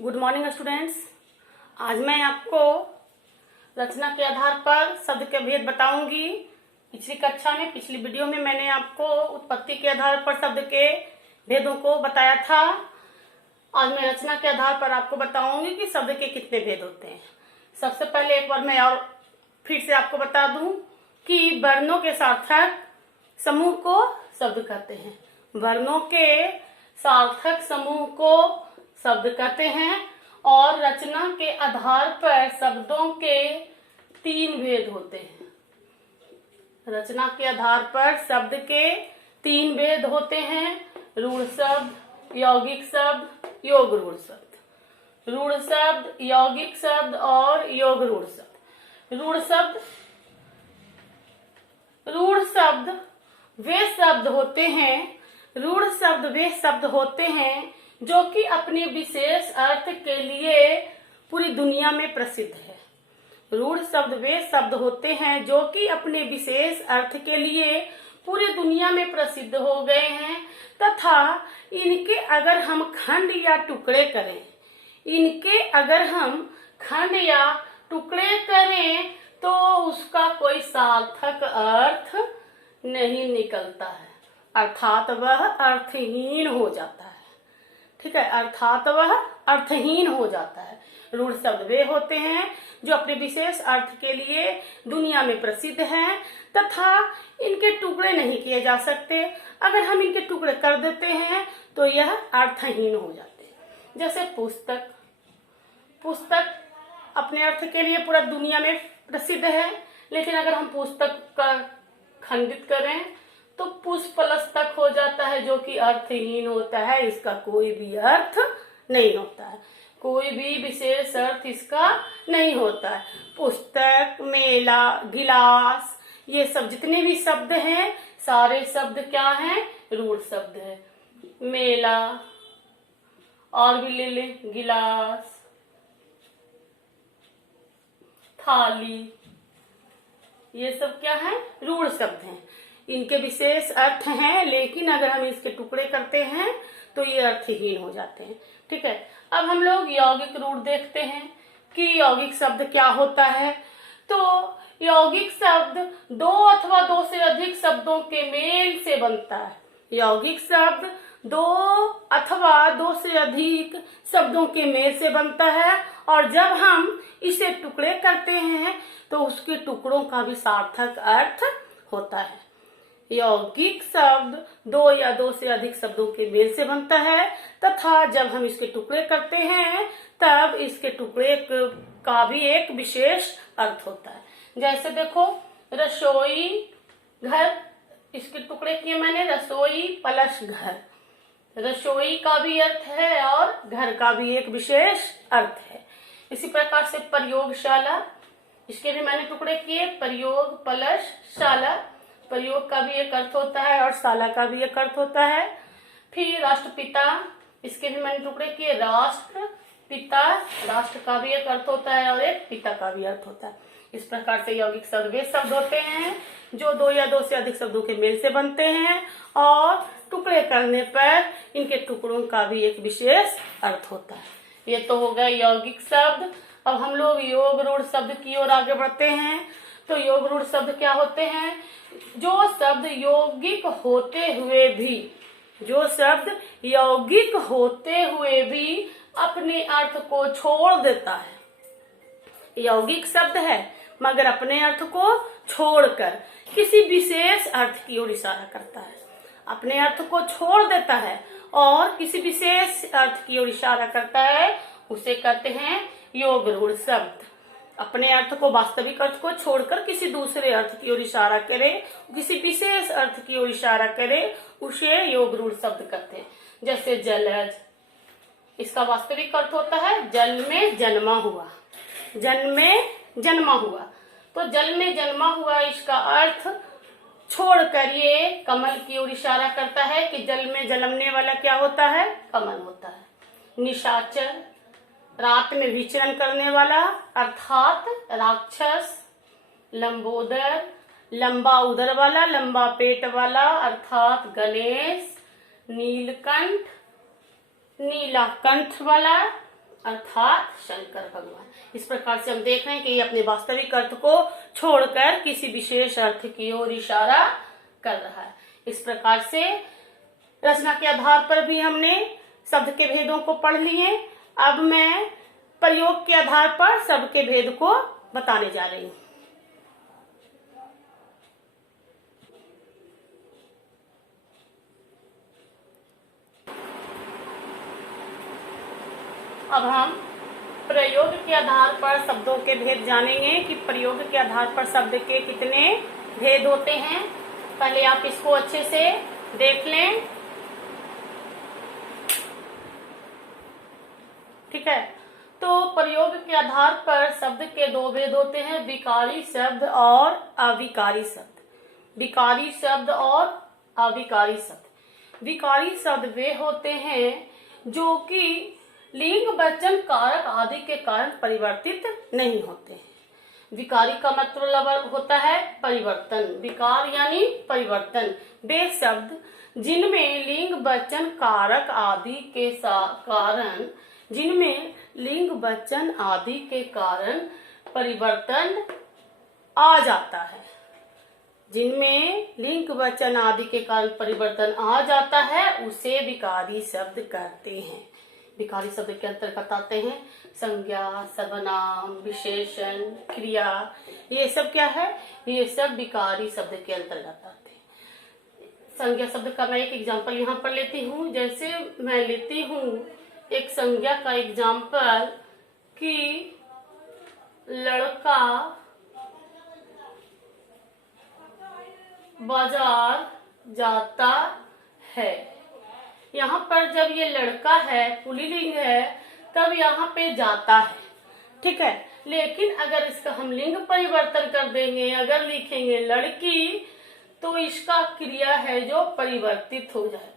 Good morning students. आज मैं आपको रचना के आधार पर शब्द के भेद बताऊंगी। पिछली कक्षा में, पिछली वीडियो में मैंने आपको उत्पत्ति के आधार पर शब्द के भेदों को बताया था। आज मैं रचना के आधार पर आपको बताऊंगी कि शब्द के कितने भेद होते हैं। सबसे पहले एक बार मैं और फिर से आपको बता दूं कि वर्णों के सार्थक समूह को शब्द कहते हैं। वर्णों के सार्थक समूह को शब्द कहते हैं और रचना के आधार पर शब्दों के 3 भेद होते हैं। रचना के आधार पर शब्द के 3 भेद होते हैं: रूढ़ शब्द, यौगिक शब्द, योग रूढ़ शब्द। रूढ़ शब्द, यौगिक शब्द और योग रूढ़ शब्द। रूढ़ शब्द वे शब्द होते हैं जो कि अपने विशेष अर्थ के लिए पूरी दुनिया में प्रसिद्ध है। रूढ़ शब्द वे शब्द होते हैं जो कि अपने विशेष अर्थ के लिए पूरी दुनिया में प्रसिद्ध हो गए हैं तथा इनके अगर हम खंड या टुकड़े करें तो उसका कोई सार्थक अर्थ नहीं निकलता है, अर्थात वह अर्थहीन हो जाता है। ठीक है, अर्थात वह अर्थहीन हो जाता है। रूढ़ शब्द वे होते हैं जो अपने विशेष अर्थ के लिए दुनिया में प्रसिद्ध हैं तथा इनके टुकड़े नहीं किए जा सकते। अगर हम इनके टुकड़े कर देते हैं तो यह अर्थहीन हो जाते हैं। जैसे पुस्तक अपने अर्थ के लिए पूरा दुनिया में प्रसिद्ध है, लेकिन अगर हम पुस्तक का खंडित करें तो पुष्पलस्तक हो जाता है जो कि अर्थहीन होता है। इसका कोई भी अर्थ नहीं होता है, कोई भी विशेष अर्थ इसका नहीं होता है। पुस्तक, मेला, गिलास, ये सब जितने भी शब्द हैं सारे शब्द क्या हैं? रूढ़ शब्द है। मेला और भी ले ले, गिलास, थाली, ये सब क्या है? रूढ़ शब्द हैं। इनके विशेष अर्थ हैं, लेकिन अगर हम इसके टुकड़े करते हैं तो ये अर्थहीन हो जाते हैं। ठीक है, अब हम लोग यौगिक रूढ़ देखते हैं कि यौगिक शब्द क्या होता है। तो यौगिक शब्द 2 अथवा 2 से अधिक शब्दों के मेल से बनता है। यौगिक शब्द 2 अथवा 2 से अधिक शब्दों के मेल से बनता है और जब हम इसे टुकड़े करते हैं तो उसके टुकड़ों का भी सार्थक अर्थ होता है। यौगिक शब्द 2 या 2 से अधिक शब्दों के मेल से बनता है तथा जब हम इसके टुकड़े करते हैं तब इसके टुकड़े का भी एक विशेष अर्थ होता है। जैसे देखो, रसोई घर, इसके टुकड़े किए मैंने, रसोई प्लस घर। रसोई का भी अर्थ है और घर का भी एक विशेष अर्थ है। इसी प्रकार से प्रयोगशाला, इसके भी मैंने टुकड़े किए, प्रयोग प्लस शाला। प्रयोग का भी एक अर्थ होता है और शाला का भी एक अर्थ होता है। फिर राष्ट्रपिता, इसके भी मैंने टुकड़े किए, राष्ट्र पिता, राष्ट्र का भी एक अर्थ होता है और एक पिता का भी अर्थ होता है। इस प्रकार से यौगिक शब्द वे शब्द होते हैं जो 2 या 2 से अधिक शब्दों के मेल से बनते हैं और टुकड़े करने पर इनके टुकड़ों का भी एक विशेष अर्थ होता है। ये तो हो गए यौगिक शब्द। अब हम लोग योग रूढ़ शब्द की ओर आगे बढ़ते हैं। तो योग रूढ़ शब्द क्या होते हैं? जो शब्द यौगिक होते हुए भी अपने अर्थ को छोड़ देता है। यौगिक शब्द है मगर अपने अर्थ को छोड़कर किसी विशेष अर्थ की ओर इशारा करता है। अपने अर्थ को छोड़ देता है और किसी विशेष अर्थ की ओर इशारा करता है, उसे कहते हैं योग रूढ़ शब्द। अपने अर्थ को, वास्तविक अर्थ को छोड़कर किसी दूसरे अर्थ की ओर इशारा करे, किसी विशेष अर्थ की ओर इशारा करे, उसे योग रूढ़ शब्द कहते हैं। जैसे जलज, इसका वास्तविक अर्थ होता है जल में जन्मा हुआ। तो जल में जन्मा हुआ, इसका अर्थ छोड़कर ये कमल की ओर इशारा करता है कि जल में जन्मने वाला क्या होता है? कमल होता है। निशाचर, रात में विचरण करने वाला अर्थात राक्षस। लंबोदर, लंबा उदर वाला, लंबा पेट वाला अर्थात गणेश। नीलकंठ, नीला कंठ वाला अर्थात शंकर भगवान। इस प्रकार से हम देख रहे हैं कि ये अपने वास्तविक अर्थ को छोड़कर किसी विशेष अर्थ की ओर इशारा कर रहा है। इस प्रकार से रचना के आधार पर भी हमने शब्द के भेदों को पढ़ लिए। अब मैं प्रयोग के आधार पर शब्द के भेद को बताने जा रही हूँ। अब हम प्रयोग के आधार पर शब्दों के भेद जानेंगे कि प्रयोग के आधार पर शब्द के कितने भेद होते हैं। पहले आप इसको अच्छे से देख लें, ठीक है। तो प्रयोग के आधार पर शब्द के दो भेद होते हैं, विकारी शब्द और अविकारी शब्द। विकारी शब्द और अविकारी शब्द। विकारी शब्द वे होते हैं जो कि लिंग, वचन, कारक आदि के कारण परिवर्तित नहीं होते हैं। विकारी का मतलब होता है परिवर्तन। विकार यानी परिवर्तन। वे शब्द जिनमें लिंग, वचन, कारक आदि के कारण जिनमें लिंग, वचन आदि के कारण परिवर्तन आ जाता है। जिनमें लिंग, वचन आदि के कारण परिवर्तन आ जाता है उसे विकारी शब्द कहते हैं। विकारी शब्द के अंतर्गत आते हैं संज्ञा, सर्वनाम, विशेषण, क्रिया। ये सब क्या है? ये सब विकारी शब्द के अंतर्गत आते हैं। संज्ञा शब्द का मैं एक एग्जांपल यहाँ पर लेती हूँ। जैसे मैं लेती हूँ एक संज्ञा का एग्जाम्पल कि लड़का बाजार जाता है। यहाँ पर जब ये लड़का है, पुल्लिंग है, तब यहाँ पे जाता है, ठीक है। लेकिन अगर इसका हम लिंग परिवर्तन कर देंगे, अगर लिखेंगे लड़की, तो इसका क्रिया है जो परिवर्तित हो जाएगा।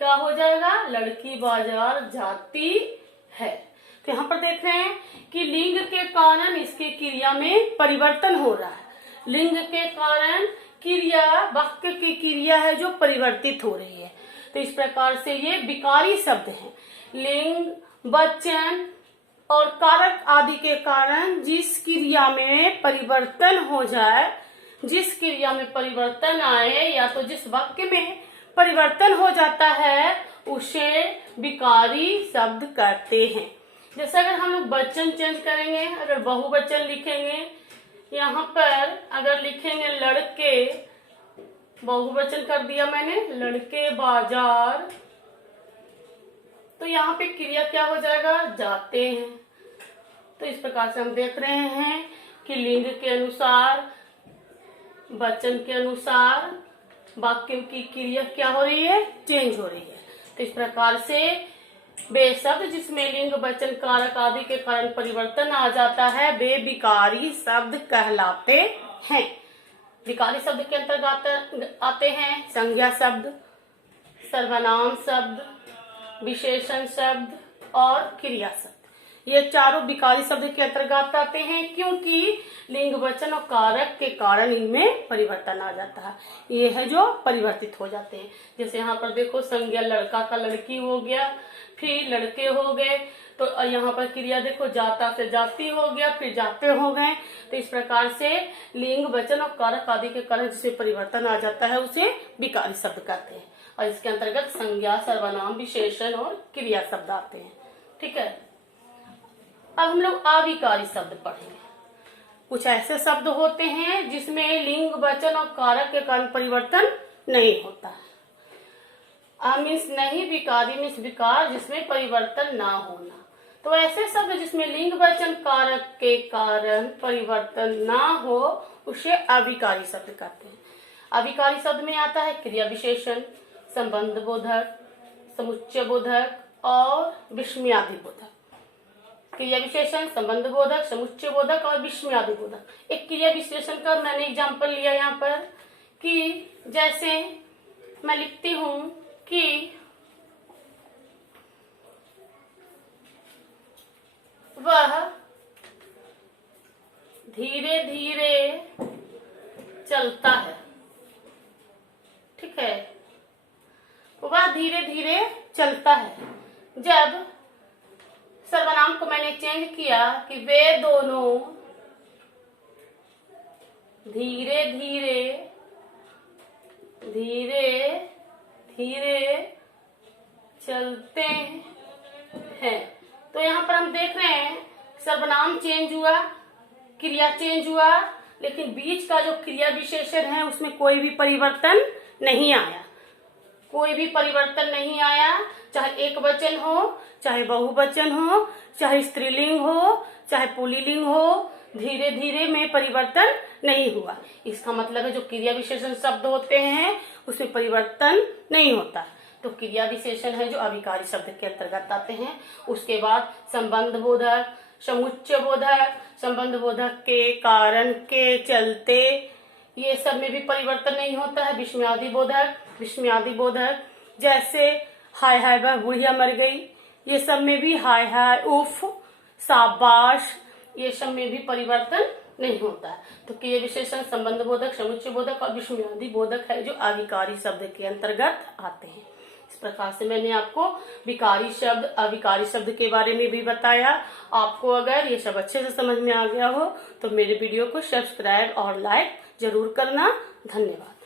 क्या हो जाएगा? लड़की बाजार जाती है। तो यहाँ पर देख रहे हैं कि लिंग के कारण इसके क्रिया में परिवर्तन हो रहा है। लिंग के कारण क्रिया, वाक्य की क्रिया है जो परिवर्तित हो रही है। तो इस प्रकार से ये विकारी शब्द हैं। लिंग, वचन और कारक आदि के कारण जिस क्रिया में परिवर्तन हो जाए, जिस क्रिया में परिवर्तन आए या तो जिस वाक्य में परिवर्तन हो जाता है उसे विकारी शब्द कहते हैं। जैसे अगर हम लोग वचन चेंज करेंगे, अगर बहुवचन लिखेंगे, यहाँ पर अगर लिखेंगे लड़के, बहुवचन कर दिया मैंने, लड़के बाजार, तो यहाँ पे क्रिया क्या हो जाएगा? जाते हैं। तो इस प्रकार से हम देख रहे हैं कि लिंग के अनुसार, वचन के अनुसार वाक्य की क्रिया क्या हो रही है? चेंज हो रही है। तो इस प्रकार से वे शब्द जिसमें लिंग, वचन, कारक आदि के कारण परिवर्तन आ जाता है वे विकारी शब्द कहलाते हैं। विकारी शब्द के अंतर्गत आते हैं संज्ञा शब्द, सर्वनाम शब्द, विशेषण शब्द और क्रिया शब्द। ये चारों विकारी शब्द के अंतर्गत आते हैं क्योंकि लिंग, वचन और कारक के कारण इनमें परिवर्तन आ जाता है। ये है जो परिवर्तित हो जाते हैं। जैसे यहाँ पर देखो संज्ञा लड़का का लड़की हो गया, फिर लड़के हो गए, तो यहाँ पर क्रिया देखो जाता से जाती हो गया, फिर जाते हो गए। तो इस प्रकार से लिंग, वचन और कारक आदि के कारण जिसे परिवर्तन आ जाता है उसे विकारी शब्द कहते हैं। और इसके अंतर्गत संज्ञा, सर्वनाम, विशेषण और क्रिया शब्द आते हैं, ठीक है। अब हम लोग अविकारी शब्द पढ़ेंगे। कुछ ऐसे शब्द होते हैं जिसमें लिंग, वचन और कारक के कारण परिवर्तन नहीं होता है। मीन्स नहीं विकारी, मीन्स विकार जिसमें परिवर्तन ना होना। तो ऐसे शब्द जिसमें लिंग, वचन, कारक के कारण परिवर्तन ना हो उसे अविकारी शब्द कहते हैं। अविकारी शब्द में आता है क्रिया विशेषण, संबंध बोधक, समुच्चय बोधक और विस्मयादि बोधक। क्रिया विशेषण, संबंध बोधक, समुच्चय बोधक और विस्मयादि बोधक। एक क्रिया विशेषण का मैंने एग्जाम्पल लिया यहाँ पर कि जैसे मैं लिखती हूँ कि वह धीरे धीरे चलता है, ठीक है। वह धीरे धीरे चलता है। जब सर्वनाम को मैंने चेंज किया कि वे दोनों धीरे धीरे धीरे धीरे चलते हैं। तो यहाँ पर हम देख रहे हैं सर्वनाम चेंज हुआ, क्रिया चेंज हुआ, लेकिन बीच का जो क्रिया विशेषण है उसमें कोई भी परिवर्तन नहीं आया। कोई भी परिवर्तन नहीं आया, चाहे एक वचन हो, चाहे बहुवचन हो, चाहे स्त्रीलिंग हो, चाहे पुल्लिंग हो, धीरे धीरे में परिवर्तन नहीं हुआ। इसका मतलब है जो क्रिया विशेषण शब्द होते हैं उसमें परिवर्तन नहीं होता। तो क्रिया विशेषण है जो अविकारी शब्द के अंतर्गत आते हैं। उसके बाद संबंध बोधक, समुच्चय बोधक, संबंध बोधक के, कारण के, चलते, ये सब में भी परिवर्तन नहीं होता है। विस्मयादि बोधक, विस्मयादि बोधक जैसे हाय हाय वह बुढ़िया मर गई, ये सब में भी हाय हाय, उफ, शाबाश, ये सब में भी परिवर्तन नहीं होता है। तो क्रिया विशेषण संबंध बोधक, समुच्चय बोधक और विस्मयादि बोधक है जो अविकारी शब्द के अंतर्गत आते हैं। इस प्रकार से मैंने आपको विकारी शब्द, अविकारी शब्द के बारे में भी बताया। आपको अगर ये सब अच्छे से समझ में आ गया हो तो मेरे वीडियो को सब्सक्राइब और लाइक जरूर करना। धन्यवाद।